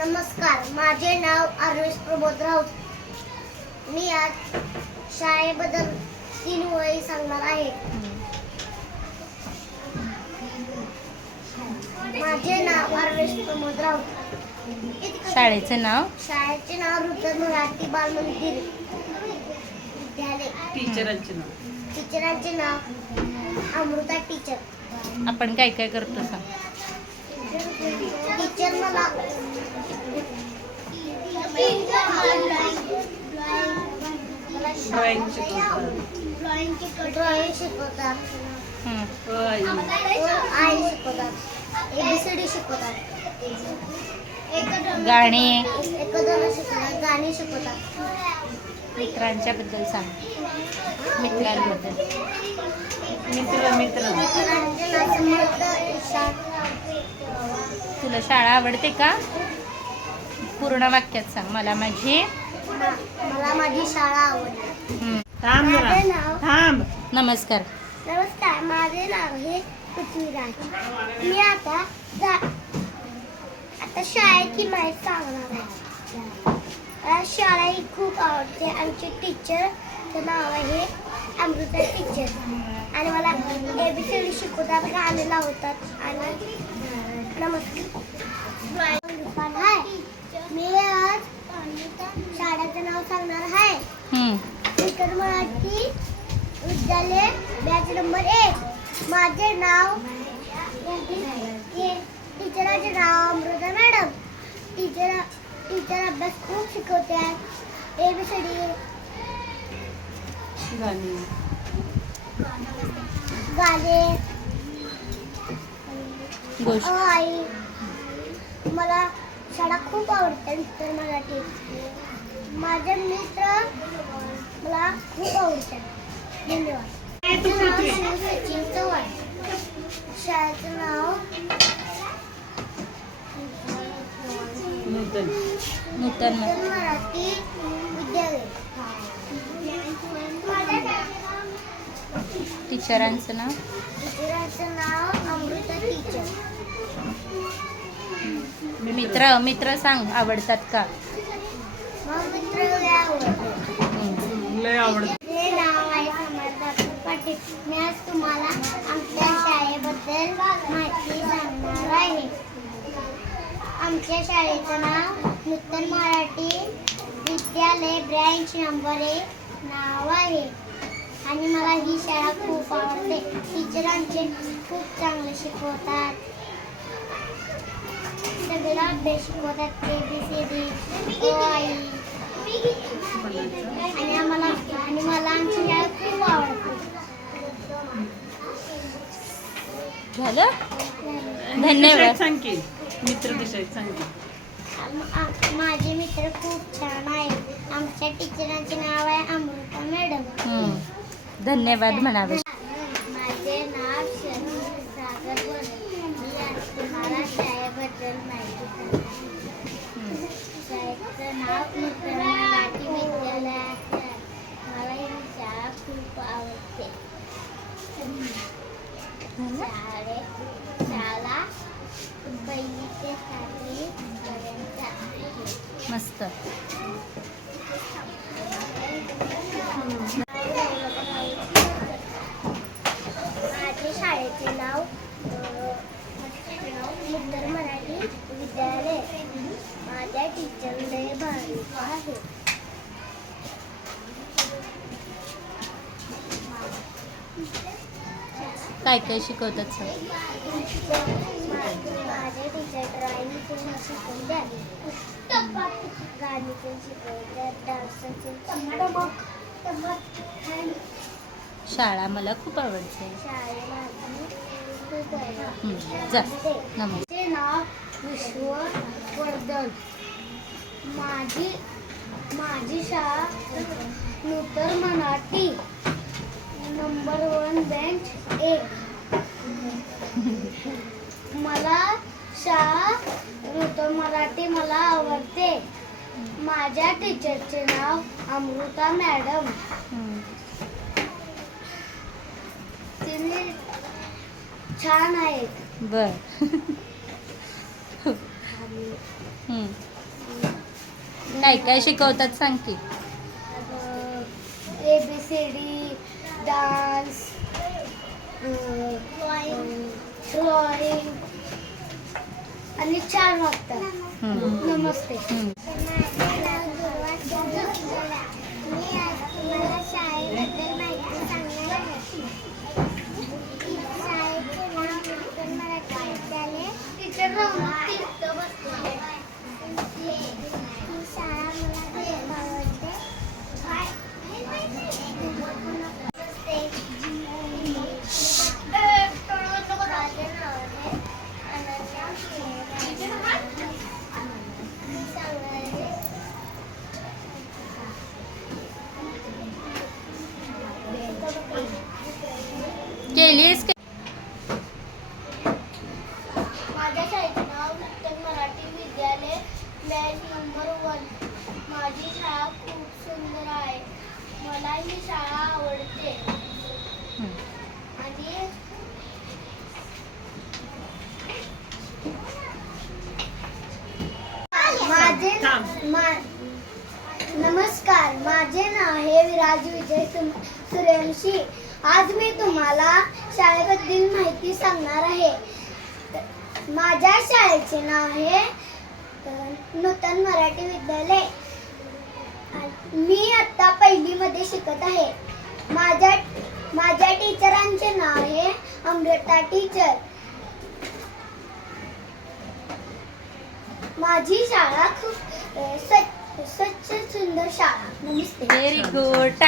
नमस्कार माझे नाव आर्वेश प्रबोध राऊत. मी आज शाळेबद्दल तीन वही सांगणार आहे. माझे नाव आर्वेश प्रमोद राऊत. शाळेचं नाव? शाळेचे नाव रुद्र मराठी बाल मंदिर विद्यालय. टीचरांचे नाव. टीचरांचे नाव अमृता टीचर. आपण काय काय करतो सांग. टीचर मला ड्रॉइंग शिकवतात ड्रॉइंग शिकवतात. होय. आई शिकवतात एबीसीडी शिकवतात गाणे एकदम शिकवतात गाणी शिकवतात मित्रांच्या बद्दल सांग मित्रांबद्दल मित्र मित्र तुला शाळा आवडते का पूर्ण वाक्यात सांग. मला माझी मला माझी शाळा आवडते हं. थांब जरा. माझे नाव थांब. नमस्कार. नमस्कार माझे नाव हे पृथ्वीराज. मी आता आता शाळेची माहिती सांगणार आहे. मला शाळा ही खूप आवडते. आमचे टीचर नाव आहे अमृता टीचर आणि मला एबीसीडी शिकवतात गाणे लावतात. आणि नमस्कार हाय मी आज शाळेचं नाव सांगणार आहे हं. इतर मराठी विद्यालय बॅच नंबर एक. माझे नाव टीचराचे नाव अमृता मॅडम. टीचर टीचर अभ्यास खूप शिकवतात ए बी सी डी गाणी. आई मला शाळा खूप आवडते इतर मराठी. माझे मित्र मला खूप आवडतात धन्यवाद माझं नाव शिव सचिन चव्हाण शाळेचं नाव नूतन नूतन मराठी विद्यालय टीचरांचं नाव? टीचरांचं नाव अमृता टीचर मित्र मित्र सांग आवडतात का? मित्र लय हं. लय आवडत आपले नाव आहे समर्थ पाटील मी आज तुम्हाला आमच्या शाळेबद्दल माहिती सांगणार आहे. आमच्या शाळेचं नाव नूतन मराठी विद्यालय ब्रँच नंबर एक नाव आहे. आणि मला ही शाळा खूप आवडते. टीचर आमचे खूप चांगले शिकवतात. सगळं अभ्यास शिकवतात ए बी सी डी आई आणि आम्हाला आणि मला आमची शाळा खूप आवडते. झालं? धन्यवाद. आहेत सांग की. मित्र कशा आहेत सांग की. आम- आ- माझे मित्र खूप छान आहेत. आमच्या टीचरांचे नाव आहे अमृता मॅडम. हं. धन्यवाद म्हणावे. माझे नाव शनु सागर बोरे. मी आज तुम्हाला शाळेबद्दल माहिती सांगणार हं. शाळेचं नाव नूतन मराठी विद्यालय आहे. मला ही शाळा खूप आवडते शाळे शाळा पहिली ते सातवी पर्यंत आहे मस्त माझे शाळेचे नाव अ, उत्तर मराठी विद्यालय माझ्या टीचर लय भारी आहे काय काय शिकवतात सर. शिकवून शाळा मला खूप आवडते. जा. माझे नाव विश्ववर्धन. माझी माझी शाळा Nutan Marathi. Number one bank एक मला शाळा नूतन मराठी मला आवडते माझ्या टीचरचे नाव अमृता मॅडम. तिने छान आहेत बर हम्म. काय काय शिकवतात सांग की A B C D dance drawing आणि छान वाटतं हम्म. नमस्ते केलीस का माझ्या शाळेचे नाव नूतन मराठी विद्यालय बॅच नंबर वन माझी शाळा खूप सुंदर आहे. मला ही शाळा आवडते. आणि माझे मा- नमस्कार. माझे नाव आहे विराज विजय सूर्यवंशी आज मी तुम्हाला शाळेबद्दल माहिती सांगणार आहे. माझ्या शाळेचे नाव आहे नूतन मराठी विद्यालय. मी आता पहिलीमध्ये शिकत आहे. माझ्या माझ्या टीचरांचे नाव आहे अमृता टीचर. माझी शाळा खूप स्वच्छ स्वच्छ सुंदर शाळा. नमस्ते. Very good